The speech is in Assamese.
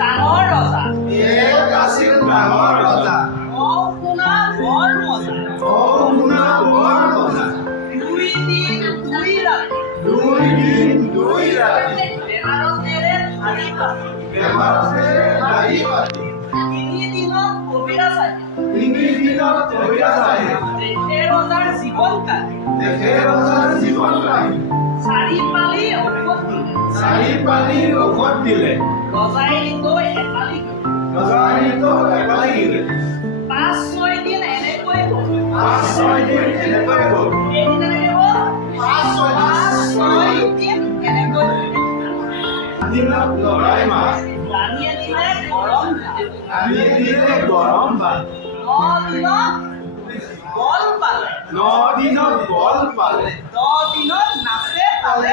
ডাঙৰ ৰজা এক আছিল ডাঙৰ ৰজা শুনা বৰ মজা শুনা বৰ মজা 2 দিন 2 ৰাতি 2 দিন 2 ৰাতি বেমাৰতেৰে ভাৰি পাতি বেমাৰতেৰে ভাৰি পাতি 3 দিনত কবিৰাজ আহিল 3 দিনত কবিৰাজ আহিল দেখে ৰজাৰ জীৱন কালি দেখে ৰজাৰ জীৱন কালি 4 পালি ঔষধ দিলে 4 পালি ঔষধ দিলে ৰজাই গৈ একালি ৰজাই গৈ একালি 5-6 দিন এনেকৈ গ'ল 5-6 দিন এনেকৈ গ'ল এদিন এনেকৈ গ'ল 5-6 দিন এনেকৈ দিনত লৰাই মাছ ৰাণীয়ে দিলে গৰম ভাত ৰাণীয়ে দিলে গৰম ভাত 9 দিনত বল পালে 9 দিনত বল পালে 10 দিনত নাচে পালে